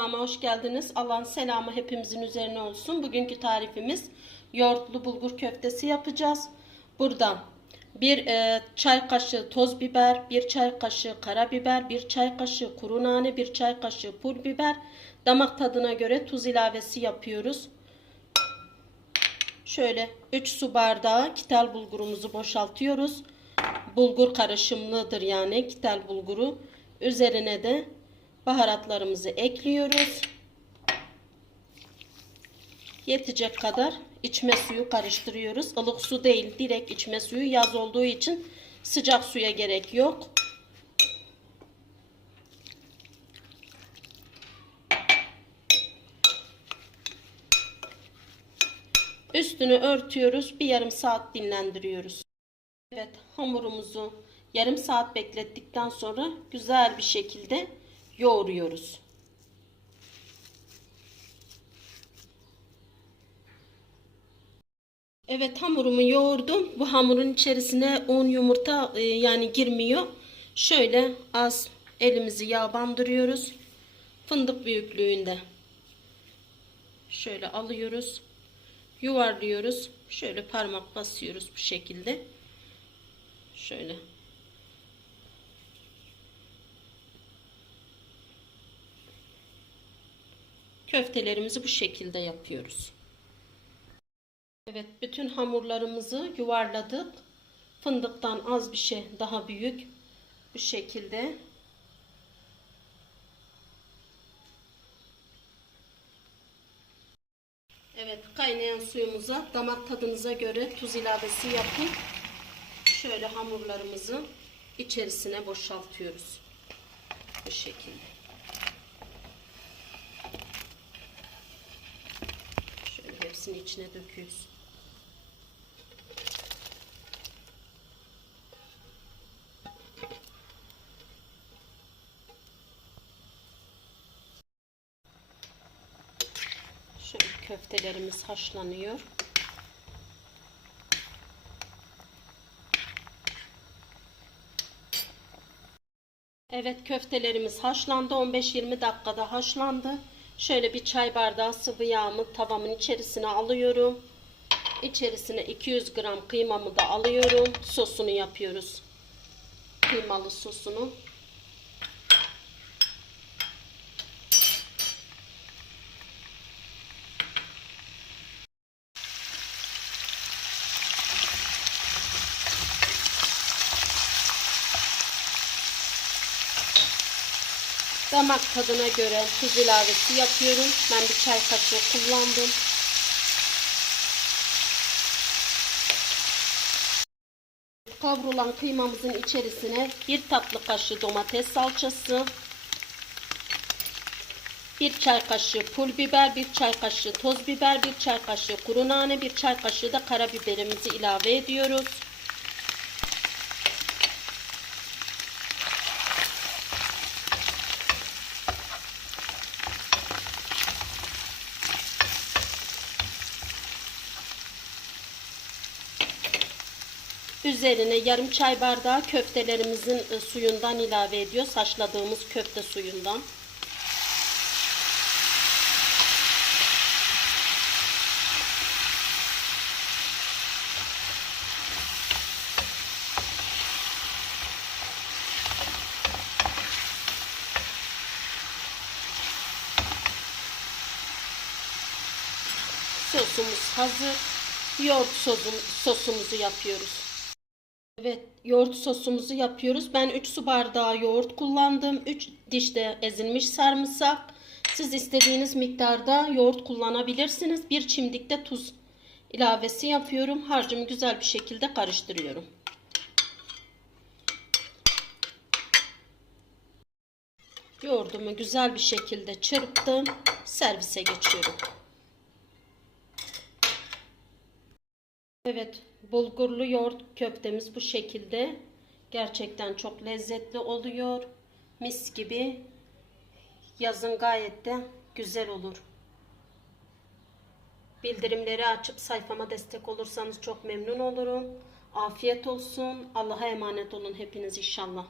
Ama hoş geldiniz. Allah'ın selamı hepimizin üzerine olsun. Bugünkü tarifimiz yoğurtlu bulgur köftesi yapacağız. Burada bir e, çay kaşığı toz biber, bir çay kaşığı karabiber, bir çay kaşığı kuru nane, bir çay kaşığı pul biber. Damak tadına göre tuz ilavesi yapıyoruz. Şöyle 3 su bardağı kitel bulgurumuzu boşaltıyoruz. Bulgur karışımlıdır yani kitel bulguru. Üzerine de baharatlarımızı ekliyoruz. Yetecek kadar içme suyu karıştırıyoruz. Ilık su değil, direkt içme suyu. Yaz olduğu için sıcak suya gerek yok. Üstünü örtüyoruz. Bir yarım saat dinlendiriyoruz. Evet hamurumuzu yarım saat beklettikten sonra güzel bir şekilde yoğuruyoruz. Evet hamurumu yoğurdum. Bu hamurun içerisine un yumurta e, yani girmiyor. Şöyle az elimizi yağ bandırıyoruz. Fındık büyüklüğünde. Şöyle alıyoruz. Yuvarlıyoruz. Şöyle parmak basıyoruz bu şekilde. Şöyle. Köftelerimizi bu şekilde yapıyoruz. Evet, bütün hamurlarımızı yuvarladık. Fındıktan az bir şey daha büyük. Bu şekilde. Evet, kaynayan suyumuza damak tadınıza göre tuz ilavesi yapın. Şöyle hamurlarımızı içerisine boşaltıyoruz. Bu şekilde. Şöyle hepsini içine döküyoruz. Şöyle köftelerimiz haşlanıyor. Evet köftelerimiz haşlandı. 15-20 dakikada haşlandı. Şöyle bir çay bardağı sıvı yağımı tavamın içerisine alıyorum. İçerisine 200 gram kıymamı da alıyorum. Sosunu yapıyoruz. Kıymalı sosunu. Damak tadına göre tuz ilavesi yapıyorum. Ben bir çay kaşığı kullandım. Kavrulan kıymamızın içerisine bir tatlı kaşığı domates salçası, bir çay kaşığı pul biber, bir çay kaşığı toz biber, bir çay kaşığı kuru nane, bir çay kaşığı da karabiberimizi ilave ediyoruz. Üzerine yarım çay bardağı köftelerimizin e, suyundan ilave ediyoruz. Haşladığımız köfte suyundan. Sosumuz hazır. Yoğurt sosum, sosumuzu yapıyoruz. Evet, yoğurt sosumuzu yapıyoruz. Ben 3 su bardağı yoğurt kullandım. 3 diş de ezilmiş sarımsak. Siz istediğiniz miktarda yoğurt kullanabilirsiniz. Bir çimdik de tuz ilavesi yapıyorum. Harcımı güzel bir şekilde karıştırıyorum. Yoğurdumu güzel bir şekilde çırptım. Servise geçiyorum. Evet, bulgurlu yoğurt köftemiz bu şekilde. Gerçekten çok lezzetli oluyor. Mis gibi. Yazın gayet de güzel olur. Bildirimleri açıp sayfama destek olursanız çok memnun olurum. Afiyet olsun. Allah'a emanet olun hepiniz inşallah.